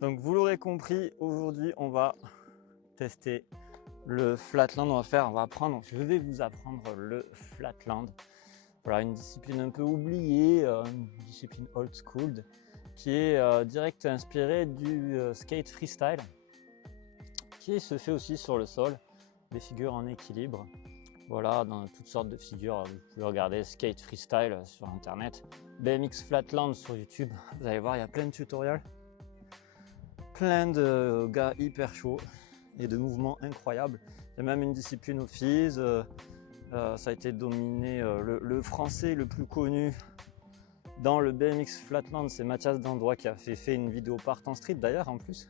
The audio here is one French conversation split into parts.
Donc vous l'aurez compris, aujourd'hui on va tester le flatland. Je vais vous apprendre le flatland. Voilà, une discipline un peu oubliée, une discipline old school qui est direct inspirée du skate freestyle, qui se fait aussi sur le sol, des figures en équilibre. Voilà, dans toutes sortes de figures, vous pouvez regarder skate freestyle sur internet, BMX flatland sur YouTube, vous allez voir, il y a plein de tutoriels, plein de gars hyper chauds et de mouvements incroyables. Il y a même une discipline au FIS, ça a été dominé, le français le plus connu dans le BMX flatland, c'est Mathias Dandois qui a fait une vidéo partant street d'ailleurs en plus.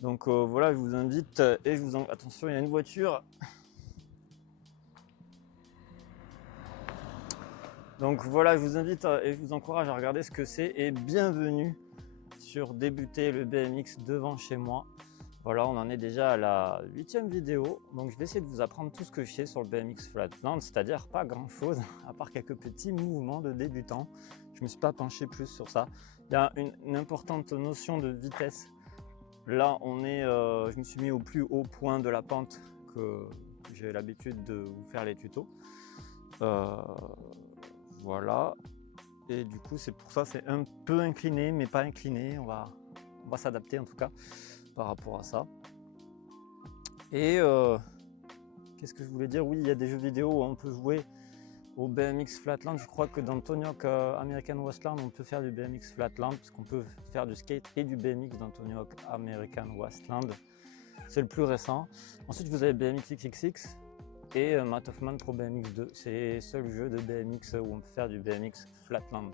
Donc voilà, je vous invite attention, il y a une voiture. Donc voilà, je vous invite et je vous encourage à regarder ce que c'est et bienvenue sur Débuter le BMX devant chez moi. Voilà, on en est déjà à la 8e vidéo, donc je vais essayer de vous apprendre tout ce que je sais sur le BMX flatland, c'est-à-dire pas grand-chose, à part quelques petits mouvements de débutant. Je ne me suis pas penché plus sur ça. Il y a une importante notion de vitesse. Là, je me suis mis au plus haut point de la pente que j'ai l'habitude de vous faire les tutos. Voilà, et du coup c'est pour ça c'est un peu incliné mais pas incliné, on va s'adapter en tout cas par rapport à ça. Et qu'est-ce que je voulais dire, oui, il y a des jeux vidéo où on peut jouer au BMX flatland. Je crois que dans Tony Hawk American Wasteland on peut faire du BMX flatland, parce qu'on peut faire du skate et du BMX dans Tony Hawk American Wasteland, c'est le plus récent. Ensuite vous avez BMX XXX et Matt Hoffman Pro BMX 2, c'est les seuls jeux de BMX où on peut faire du BMX flatland.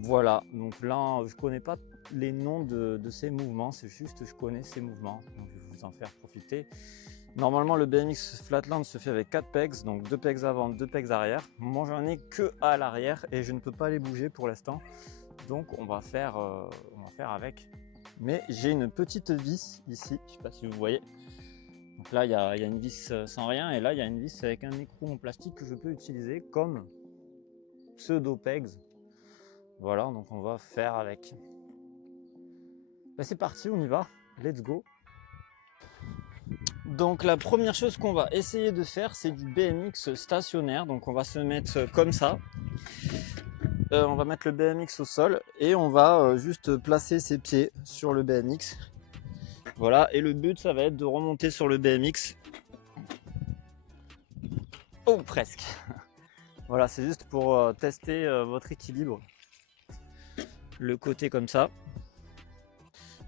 Voilà, donc là je connais pas les noms de ces mouvements, c'est juste je connais ces mouvements, donc je vais vous en faire profiter. Normalement le BMX flatland se fait avec 4 pegs, donc 2 pegs avant, 2 pegs arrière. Moi j'en ai que à l'arrière et je ne peux pas les bouger pour l'instant, donc on va faire avec. Mais j'ai une petite vis ici, je sais pas si vous voyez. Donc là, il y a une vis sans rien, et là, il y a une vis avec un écrou en plastique que je peux utiliser comme pseudo-pegs. Voilà, donc on va faire avec. Ben, c'est parti, on y va. Let's go. Donc la première chose qu'on va essayer de faire, c'est du BMX stationnaire. Donc on va se mettre comme ça. On va mettre le BMX au sol et on va juste placer ses pieds sur le BMX. Voilà, et le but, ça va être de remonter sur le BMX. Oh, presque. Voilà, c'est juste pour tester votre équilibre. Le côté comme ça.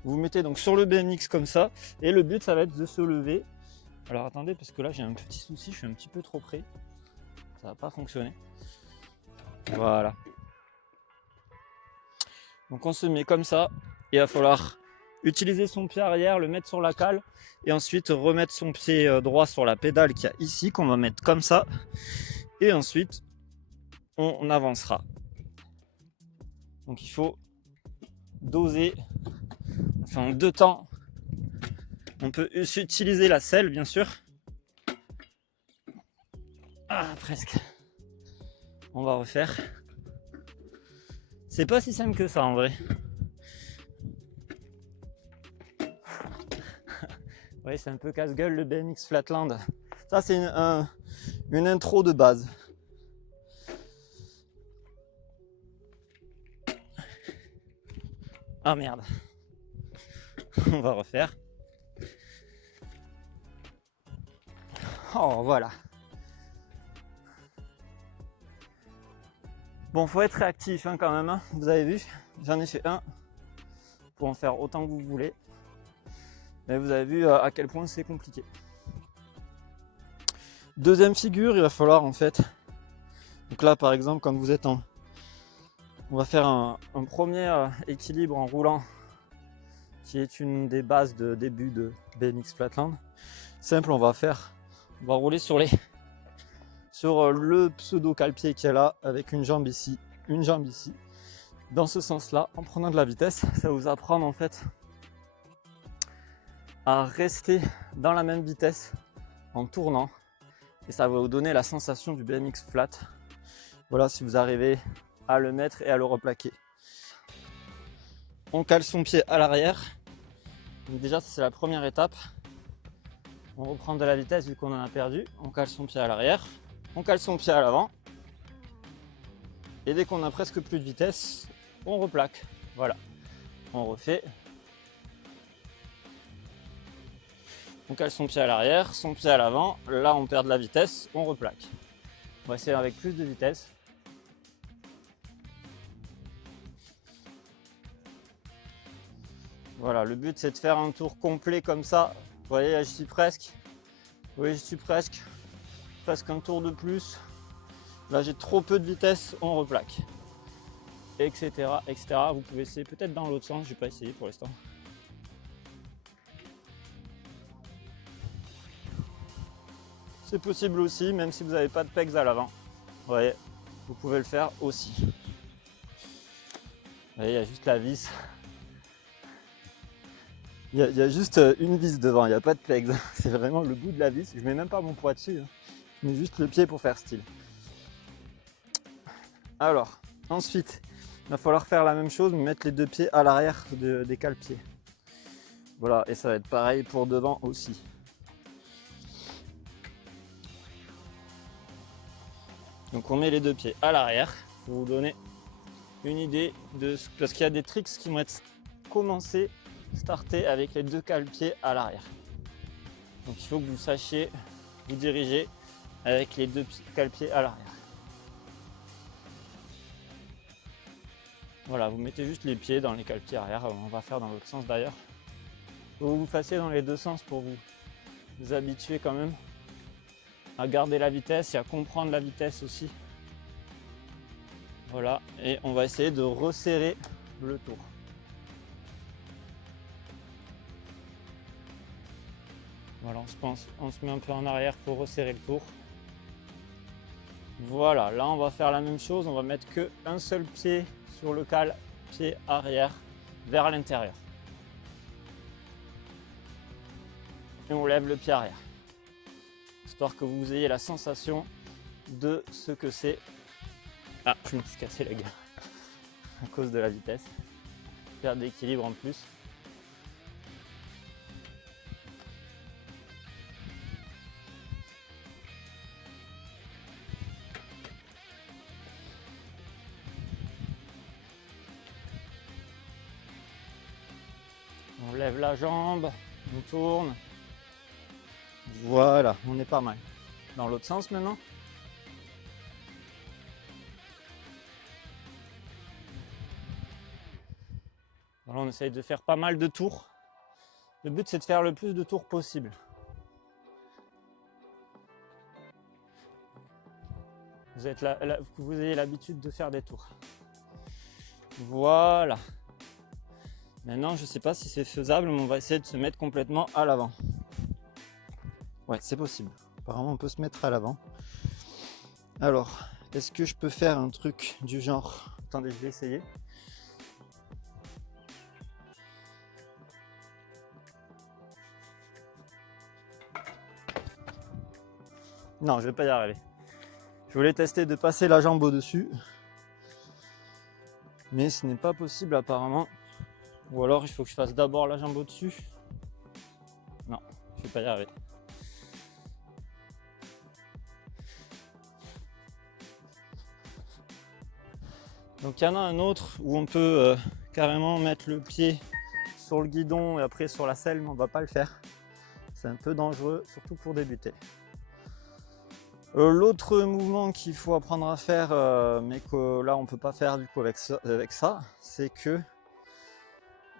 Vous vous mettez donc sur le BMX comme ça. Et le but, ça va être de se lever. Alors attendez, parce que là, j'ai un petit souci. Je suis un petit peu trop près. Ça va pas fonctionner. Voilà. Donc on se met comme ça. Et il va falloir utiliser son pied arrière, le mettre sur la cale. Et ensuite remettre son pied droit sur la pédale qu'il y a ici, qu'on va mettre comme ça. Et ensuite, on avancera. Donc il faut doser, enfin en 2 temps. On peut utiliser la selle bien sûr. Ah, presque. On va refaire. C'est pas si simple que ça en vrai. Oui, c'est un peu casse-gueule le BMX flatland. Ça c'est une intro de base. Ah merde. On va refaire. Oh voilà. Bon, faut être réactif hein, quand même, hein. Vous avez vu, j'en ai fait un pour en faire autant que vous voulez. Mais vous avez vu à quel point c'est compliqué. Deuxième figure, il va falloir en fait. Donc là par exemple, quand vous êtes on va faire un premier équilibre en roulant, qui est une des bases de début de BMX flatland. Simple, on va rouler sur le pseudo cale-pied qui est là, avec une jambe ici, dans ce sens-là, en prenant de la vitesse. Ça va vous apprendre en fait à rester dans la même vitesse en tournant, et ça va vous donner la sensation du BMX flat. Voilà, si vous arrivez à le mettre et à le replaquer. on cale son pied à l'arrière. Donc déjà, c'est la première étape. On reprend de la vitesse vu qu'on en a perdu. On cale son pied à l'arrière. On cale son pied à l'avant. Et dès qu'on a presque plus de vitesse, on replaque. Voilà. On refait. On cale son pied à l'arrière, son pied à l'avant. Là, on perd de la vitesse, on replaque. On va essayer avec plus de vitesse. Voilà, le but c'est de faire un tour complet comme ça. Vous voyez, là, je suis presque. Vous voyez, je suis presque. Presque un tour de plus. Là, j'ai trop peu de vitesse, on replaque. Etc. etc. Vous pouvez essayer peut-être dans l'autre sens, je n'ai pas essayé pour l'instant. C'est possible aussi, même si vous n'avez pas de pegs à l'avant. Vous voyez, vous pouvez le faire aussi. Vous voyez, il y a juste la vis. Il y a juste une vis devant, il n'y a pas de pegs. C'est vraiment le bout de la vis. Je mets même pas mon poids dessus. Je mets juste le pied pour faire style. Alors, ensuite, il va falloir faire la même chose, mais mettre les deux pieds à l'arrière des cale-pieds. Voilà, et ça va être pareil pour devant aussi. Donc on met les deux pieds à l'arrière pour vous donner une idée de ce... Parce qu'il y a des tricks qui vont être commencés, starter avec les deux cale-pieds à l'arrière. Donc il faut que vous sachiez vous diriger avec les deux cale-pieds à l'arrière. Voilà, vous mettez juste les pieds dans les cale-pieds arrière. On va faire dans l'autre sens d'ailleurs. Vous fassiez dans les deux sens pour vous habituer quand même à garder la vitesse et à comprendre la vitesse aussi. Voilà, et on va essayer de resserrer le tour. Voilà, on se met un peu en arrière pour resserrer le tour. Voilà, là on va faire la même chose, on va mettre qu'un seul pied sur le cale, pied arrière vers l'intérieur. Et on lève le pied arrière. Histoire que vous ayez la sensation de ce que c'est. Ah, je me suis cassé la gueule à cause de la vitesse. Perte d'équilibre en plus. On lève la jambe, on tourne. Voilà, on est pas mal. Dans l'autre sens maintenant. Alors on essaye de faire pas mal de tours. Le but c'est de faire le plus de tours possible. Vous ayez l'habitude de faire des tours. Voilà. Maintenant je ne sais pas si c'est faisable, mais on va essayer de se mettre complètement à l'avant. Ouais, c'est possible. Apparemment on peut se mettre à l'avant. Alors, est-ce que je peux faire un truc du genre... Attendez, je vais essayer. Non, je vais pas y arriver. Je voulais tester de passer la jambe au-dessus. Mais ce n'est pas possible apparemment. Ou alors il faut que je fasse d'abord la jambe au-dessus. Non, je vais pas y arriver. Donc il y en a un autre où on peut carrément mettre le pied sur le guidon et après sur la selle, mais on ne va pas le faire. C'est un peu dangereux, surtout pour débuter. L'autre mouvement qu'il faut apprendre à faire, mais que là on ne peut pas faire du coup avec ça, c'est que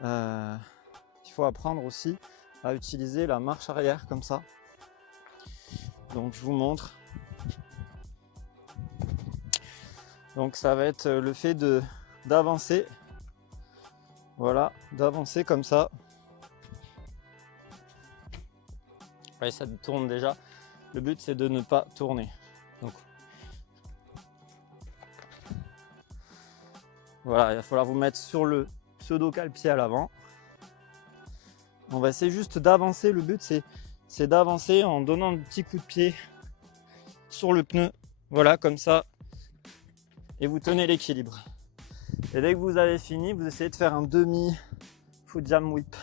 il faut apprendre aussi à utiliser la marche arrière comme ça. Donc je vous montre. Donc ça va être le fait d'avancer, voilà, d'avancer comme ça. Ouais, ça tourne déjà. Le but c'est de ne pas tourner. Donc voilà, il va falloir vous mettre sur le pseudo cale-pied à l'avant. On va essayer juste d'avancer. Le but c'est d'avancer en donnant un petit coup de pied sur le pneu. Voilà, comme ça. Et vous tenez l'équilibre. Et dès que vous avez fini, vous essayez de faire un demi foot jam whip.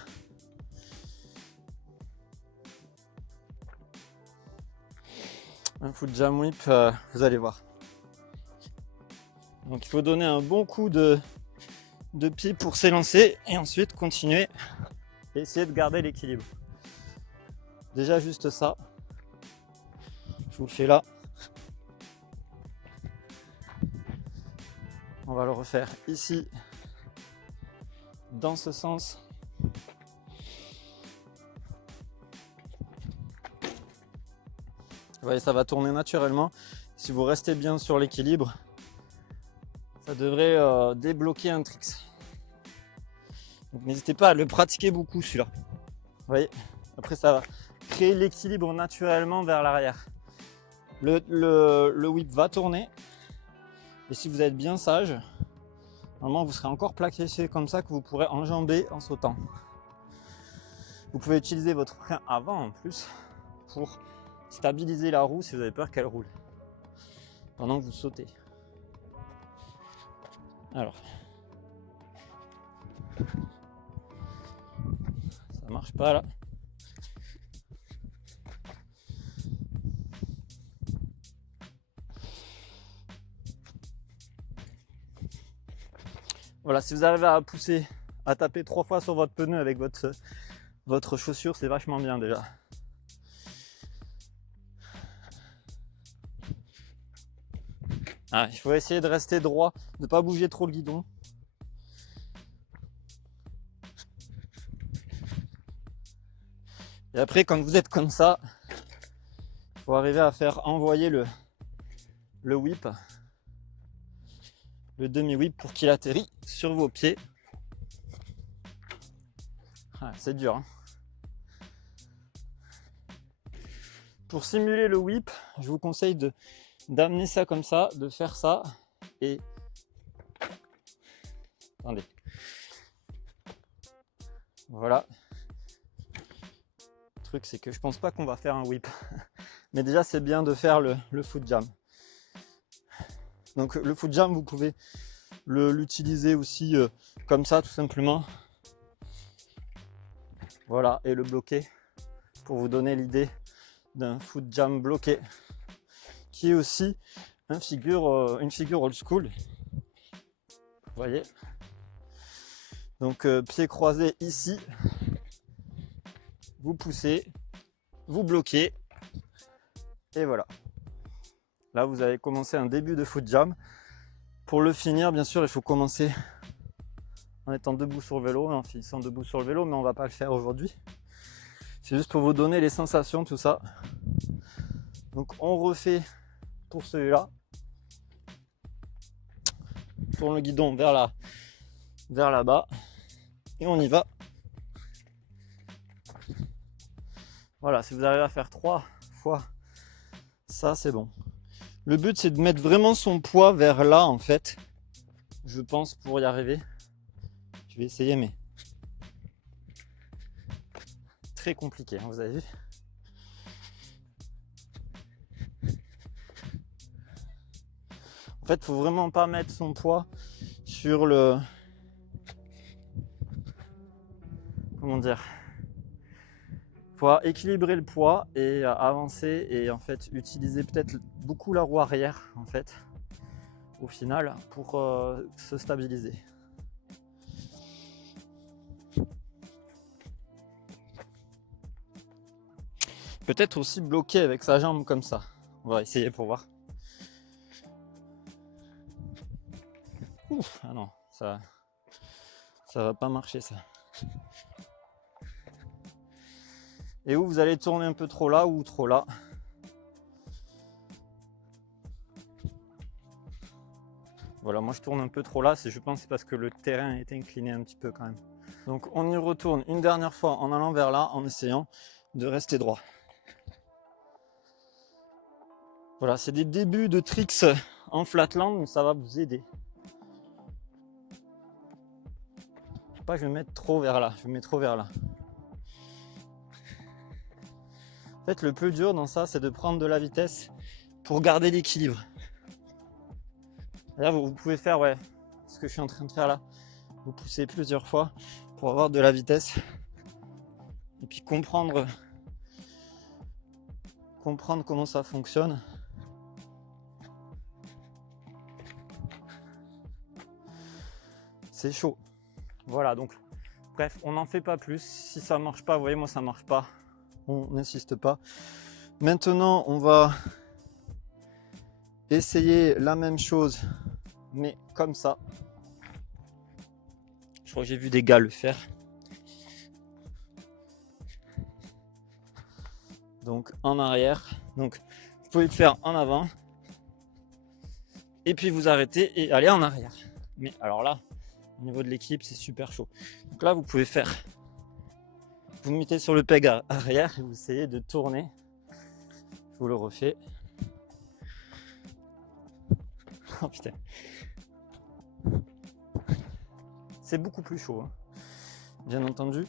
Un foot jam whip, vous allez voir. Donc il faut donner un bon coup de pied pour s'élancer et ensuite continuer et essayer de garder l'équilibre. Déjà juste ça, je vous le fais là. On va le refaire ici, dans ce sens. Vous voyez, ça va tourner naturellement. Si vous restez bien sur l'équilibre, ça devrait débloquer un trick. Donc n'hésitez pas à le pratiquer beaucoup celui-là. Vous voyez, après ça va créer l'équilibre naturellement vers l'arrière. Le whip va tourner. Et si vous êtes bien sage, normalement vous serez encore plaqué, c'est comme ça que vous pourrez enjamber en sautant. Vous pouvez utiliser votre frein avant en plus pour stabiliser la roue si vous avez peur qu'elle roule pendant que vous sautez. Alors, ça marche pas là. Voilà, si vous arrivez à pousser, à taper 3 fois sur votre pneu avec votre chaussure, c'est vachement bien déjà. Ah, il faut essayer de rester droit, de ne pas bouger trop le guidon. Et après, quand vous êtes comme ça, il faut arriver à faire envoyer le whip, le demi-whip pour qu'il atterrit sur vos pieds. Ah, c'est dur, hein. Pour simuler le whip, je vous conseille d'amener ça comme ça, de faire ça et... Attendez. Voilà. Le truc, c'est que je pense pas qu'on va faire un whip. Mais déjà, c'est bien de faire le foot jam. Donc le foot jam, vous pouvez l'utiliser aussi comme ça, tout simplement. Voilà, et le bloquer pour vous donner l'idée d'un foot jam bloqué, qui est aussi une figure old school. Vous voyez. Donc pied croisé ici, vous poussez, vous bloquez, et voilà. Là, vous avez commencé un début de foot jam. Pour le finir, bien sûr, il faut commencer en étant debout sur le vélo et en finissant debout sur le vélo, mais on va pas le faire aujourd'hui. C'est juste pour vous donner les sensations, tout ça. Donc on refait pour celui-là. Tourne le guidon vers là-bas et on y va. Voilà, si vous arrivez à faire 3 fois ça, c'est bon. Le but, c'est de mettre vraiment son poids vers là, en fait. Je pense, pour y arriver. Je vais essayer, mais très compliqué, hein, vous avez vu. En fait, faut vraiment pas mettre son poids sur le... Comment dire ? Faut équilibrer le poids et avancer et en fait utiliser peut-être beaucoup la roue arrière en fait au final pour se stabiliser. Peut-être aussi bloquer avec sa jambe comme ça. On va essayer pour voir. Ouf, ah non, ça va pas marcher ça. Et où vous allez tourner un peu trop là ou trop là. Voilà, moi je tourne un peu trop là, je pense que c'est parce que le terrain est incliné un petit peu quand même. Donc on y retourne une dernière fois en allant vers là, en essayant de rester droit. Voilà, c'est des débuts de tricks en flatland, ça va vous aider. Je sais pas, je vais me mettre trop vers là, En fait, le plus dur dans ça, c'est de prendre de la vitesse pour garder l'équilibre. Là, vous pouvez faire ce que je suis en train de faire là. Vous poussez plusieurs fois pour avoir de la vitesse. Et puis comprendre comment ça fonctionne. C'est chaud. Voilà, donc bref, on n'en fait pas plus. Si ça marche pas, vous voyez, moi ça marche pas. On n'insiste pas. Maintenant, on va essayer la même chose, mais comme ça. Je crois que j'ai vu des gars le faire. Donc en arrière. Donc vous pouvez le faire en avant. Et puis vous arrêtez et aller en arrière. Mais alors là, au niveau de l'équilibre, c'est super chaud. Donc là, vous pouvez faire. Vous mettez sur le peg arrière et vous essayez de tourner. Je vous le refais. Oh putain. C'est beaucoup plus chaud, hein, bien entendu.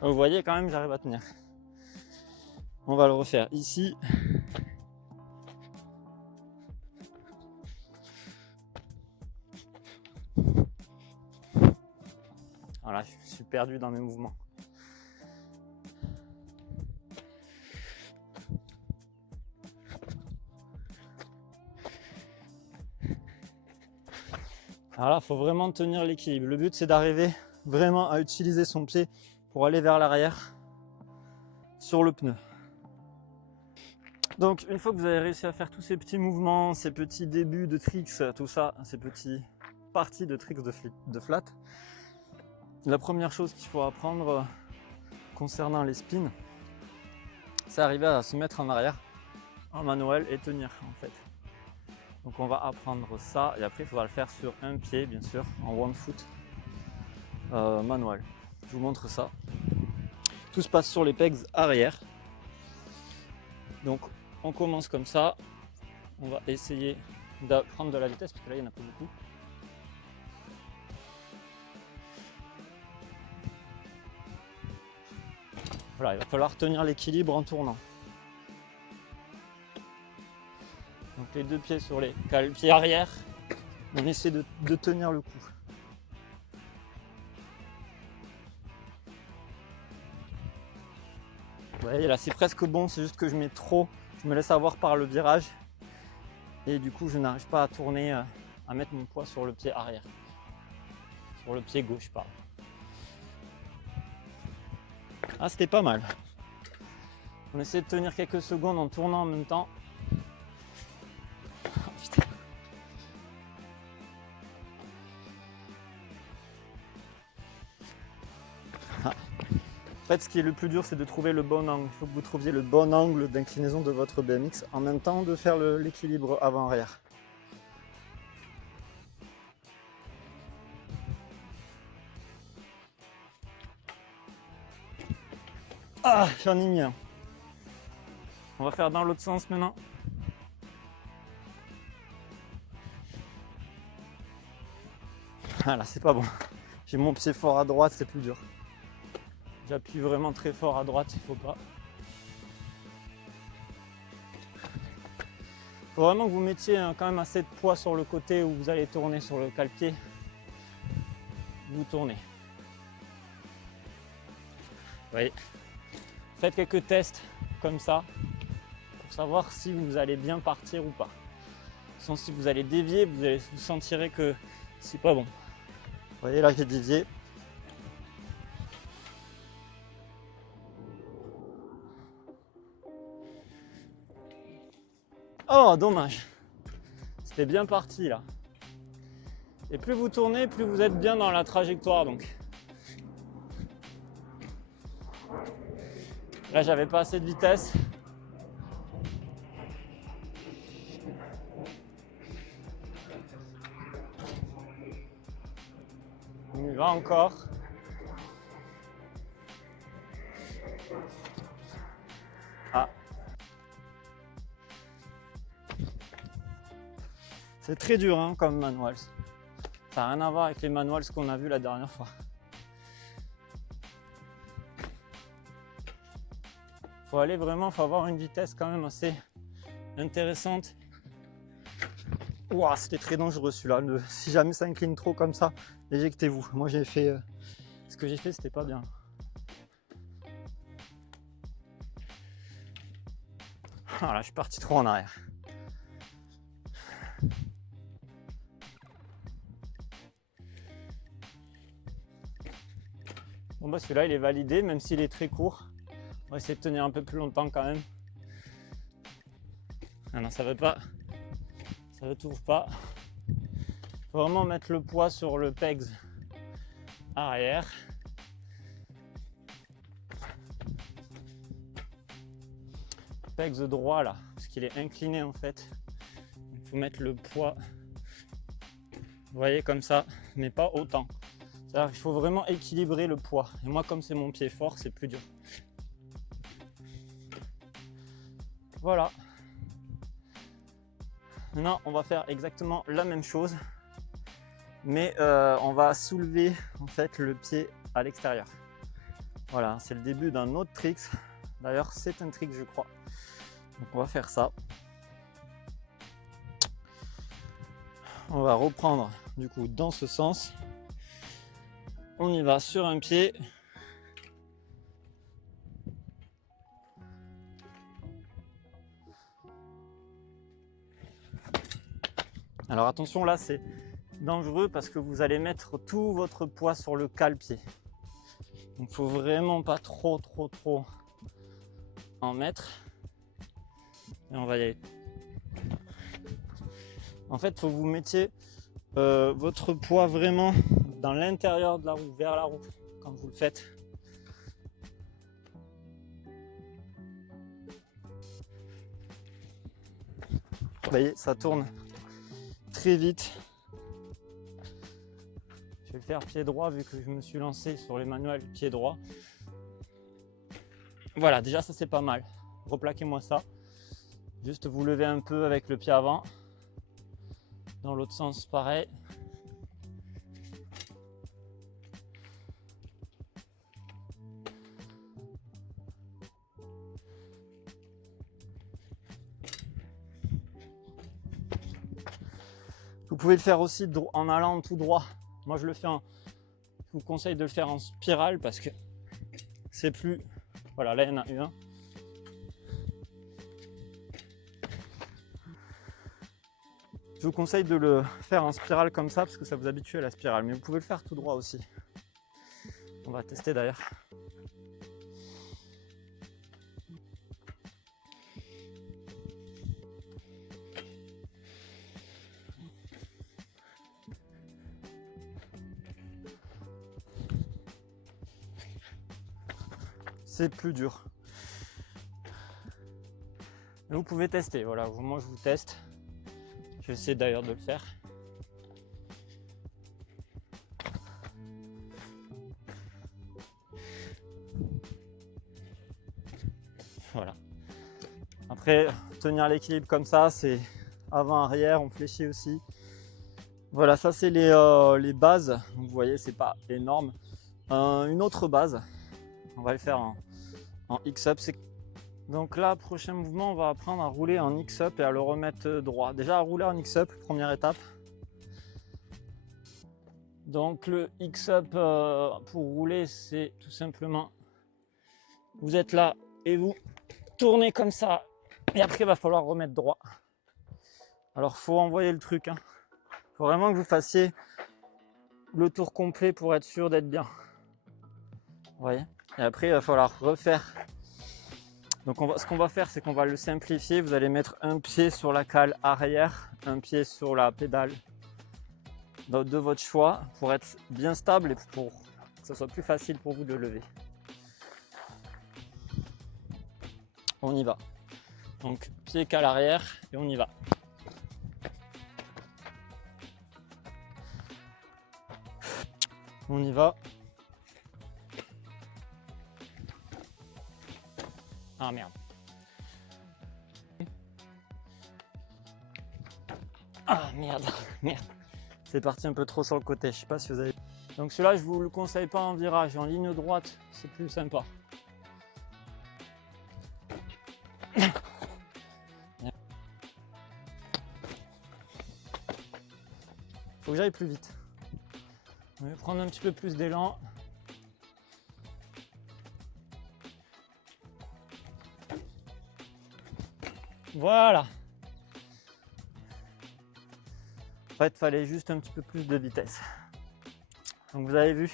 Vous voyez quand même, j'arrive à tenir. On va le refaire ici. Voilà, je suis perdu dans mes mouvements. Alors là, il faut vraiment tenir l'équilibre. Le but, c'est d'arriver vraiment à utiliser son pied pour aller vers l'arrière sur le pneu. Donc, une fois que vous avez réussi à faire tous ces petits mouvements, ces petits débuts de tricks, tout ça, ces petites parties de tricks de flat, la première chose qu'il faut apprendre concernant les spins, c'est arriver à se mettre en arrière en manuel et tenir en fait. Donc on va apprendre ça et après il faudra le faire sur un pied bien sûr, en one foot manuel. Je vous montre ça. Tout se passe sur les pegs arrière. Donc on commence comme ça. On va essayer de prendre de la vitesse parce que là il n'y en a pas beaucoup. Voilà, il va falloir tenir l'équilibre en tournant. Donc les deux pieds sur les pieds arrière, on essaie de tenir le coup. Vous voyez là c'est presque bon, c'est juste que je mets trop, je me laisse avoir par le virage et du coup je n'arrive pas à tourner, à mettre mon poids sur le pied arrière, sur le pied gauche pardon. Ah c'était pas mal. On essaie de tenir quelques secondes en tournant en même temps. Oh, putain. Ah. En fait, ce qui est le plus dur, c'est de trouver le bon angle. Il faut que vous trouviez le bon angle d'inclinaison de votre BMX en même temps de faire l'équilibre avant-arrière. Ah, j'en ai mis un. On va faire dans l'autre sens maintenant. Ah là, c'est pas bon. J'ai mon pied fort à droite, c'est plus dur. J'appuie vraiment très fort à droite, il faut pas. Il faut vraiment que vous mettiez quand même assez de poids sur le côté où vous allez tourner sur le cale-pied. Vous tournez. Vous voyez. Faites quelques tests comme ça pour savoir si vous allez bien partir ou pas. Sinon, si vous allez dévier, vous sentirez que c'est pas bon. Vous voyez là, j'ai dévié. Oh, dommage. C'était bien parti là. Et plus vous tournez, plus vous êtes bien dans la trajectoire donc. Là, j'avais pas assez de vitesse. On y va encore. Ah. C'est très dur hein, comme manuals. Ça n'a rien à voir avec les manuals qu'on a vu la dernière fois. Faut aller vraiment, faut avoir une vitesse quand même assez intéressante Ouah, c'était très dangereux celui-là. Si jamais ça incline trop comme ça, éjectez-vous. Moi j'ai fait... ce que j'ai fait, c'était pas bien. Voilà, je suis parti trop en arrière. Bon bah celui-là il est validé, même s'il est très court. On va essayer de tenir un peu plus longtemps quand même. Ah non, ça veut pas. Ça ne tourne pas. Faut vraiment mettre le poids sur le pegs arrière. Pegs droit là, parce qu'il est incliné en fait. Il faut mettre le poids, vous voyez, comme ça, mais pas autant. C'est-à-dire qu'il faut vraiment équilibrer le poids. Et moi, comme c'est mon pied fort, c'est plus dur. Voilà. Maintenant, on va faire exactement la même chose, mais on va soulever en fait le pied à l'extérieur. Voilà, c'est le début d'un autre trick. D'ailleurs, c'est un trick, je crois. Donc, on va faire ça. On va reprendre du coup dans ce sens. On y va sur un pied. Alors attention, là c'est dangereux parce que vous allez mettre tout votre poids sur le cale-pied. Donc il faut vraiment pas trop en mettre. Et on va y aller. En fait, il faut que vous mettiez votre poids vraiment dans l'intérieur de la roue, vers la roue, quand vous le faites. Vous voyez, ça tourne très vite. Je vais le faire pied droit vu que je me suis lancé sur les manuels pied droit. Voilà, déjà ça c'est pas mal. Replaquez-moi ça. Juste vous levez un peu avec le pied avant. Dans l'autre sens, pareil. Vous pouvez le faire aussi en allant tout droit. Moi je le fais je vous conseille de le faire en spirale parce que c'est plus... Voilà, là il y en a eu un. Je vous conseille de le faire en spirale comme ça parce que ça vous habitue à la spirale. Mais vous pouvez le faire tout droit aussi. On va tester d'ailleurs. C'est plus dur. Mais vous pouvez tester. Voilà, moi je vous teste. J'essaie d'ailleurs de le faire. Voilà. Après, tenir l'équilibre comme ça, c'est avant-arrière, on fléchit aussi. Voilà, ça c'est les bases. Donc, vous voyez, c'est pas énorme. Une autre base, on va le faire en X-up. Donc là, prochain mouvement, on va apprendre à rouler en X-up et à le remettre droit. Déjà, à rouler en X-up, première étape. Donc le X-up pour rouler, c'est tout simplement, vous êtes là et vous tournez comme ça. Et après, il va falloir remettre droit. Alors, il faut envoyer le truc. Il faut vraiment que vous fassiez le tour complet pour être sûr d'être bien. Vous voyez? Et après, il va falloir refaire. Donc, ce qu'on va faire, c'est qu'on va le simplifier. Vous allez mettre un pied sur la cale arrière, un pied sur la pédale de votre choix pour être bien stable et pour que ce soit plus facile pour vous de lever. On y va. Donc, pied cale arrière et on y va. On y va. Ah merde. Ah merde, merde. C'est parti un peu trop sur le côté, je sais pas si vous avez... Donc celui-là, je vous le conseille pas en virage, en ligne droite, c'est plus sympa. faut que j'aille plus vite. Je vais prendre un petit peu plus d'élan. Voilà. En fait, il fallait juste un petit peu plus de vitesse. Donc vous avez vu,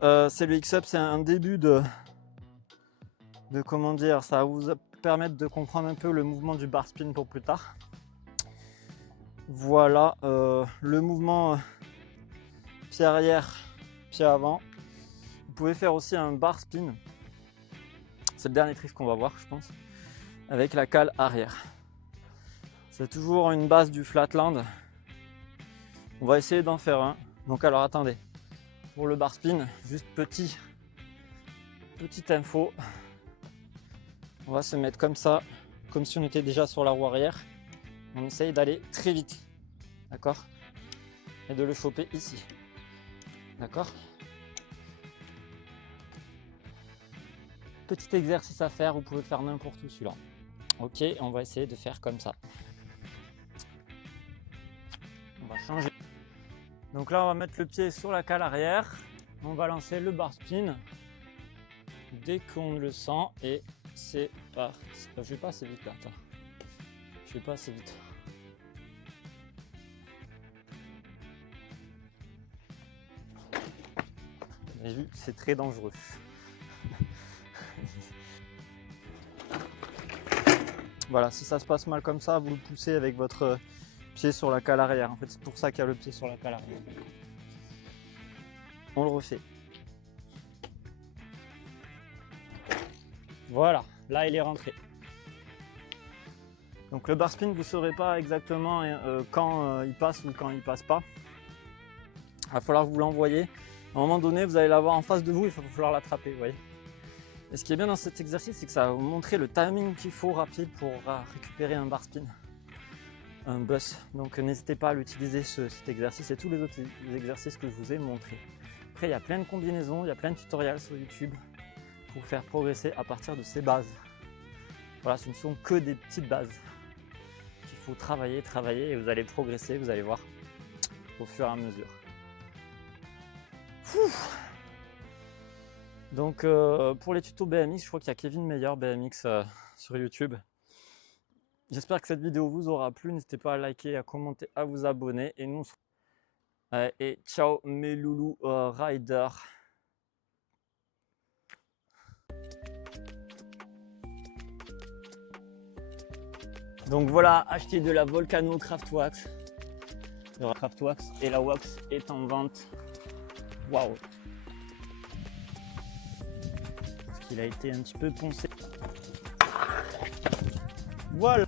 c'est le X-Up, c'est un début de comment dire, ça va vous permettre de comprendre un peu le mouvement du bar spin pour plus tard. Voilà le mouvement pied arrière, pied avant. Vous pouvez faire aussi un bar spin. C'est le dernier trick qu'on va voir, je pense, avec la cale arrière. C'est toujours une base du flatland. On va essayer d'en faire un. Donc alors attendez, pour le bar spin, juste petite info. On va se mettre comme ça, comme si on était déjà sur la roue arrière. On essaye d'aller très vite, d'accord? Et de le choper ici, d'accord? Petit exercice à faire, vous pouvez faire n'importe où celui-là. Ok, on va essayer de faire comme ça. On va changer. Donc là, on va mettre le pied sur la cale arrière. On va lancer le bar spin dès qu'on le sent et c'est parti. Je vais pas assez vite là, attends. Je vais pas assez vite. Vous avez vu, c'est très dangereux. Voilà, si ça se passe mal comme ça, vous le poussez avec votre pied sur la cale arrière. En fait, c'est pour ça qu'il y a le pied sur la cale arrière. On le refait. Voilà, là il est rentré. Donc le bar spin, vous ne saurez pas exactement quand il passe ou quand il passe pas. Il va falloir que vous l'envoyez. À un moment donné, vous allez l'avoir en face de vous, il va falloir l'attraper, vous voyez. Et ce qui est bien dans cet exercice, c'est que ça va vous montrer le timing qu'il faut rapide pour récupérer un bar spin, un bus. Donc n'hésitez pas à l'utiliser cet exercice et tous les autres exercices que je vous ai montrés. Après, il y a plein de combinaisons, il y a plein de tutoriels sur YouTube pour vous faire progresser à partir de ces bases. Voilà, ce ne sont que des petites bases qu'il faut travailler et vous allez progresser, vous allez voir au fur et à mesure. Donc pour les tutos BMX, je crois qu'il y a Kevin Meyer BMX sur YouTube. J'espère que cette vidéo vous aura plu. N'hésitez pas à liker, à commenter, à vous abonner. Et nous, et ciao mes loulous riders. Donc voilà, achetez de la Volcano Craftwax. Le Craftwax et la wax est en vente. Waouh! Parce qu'il a été un petit peu poncé. Voilà!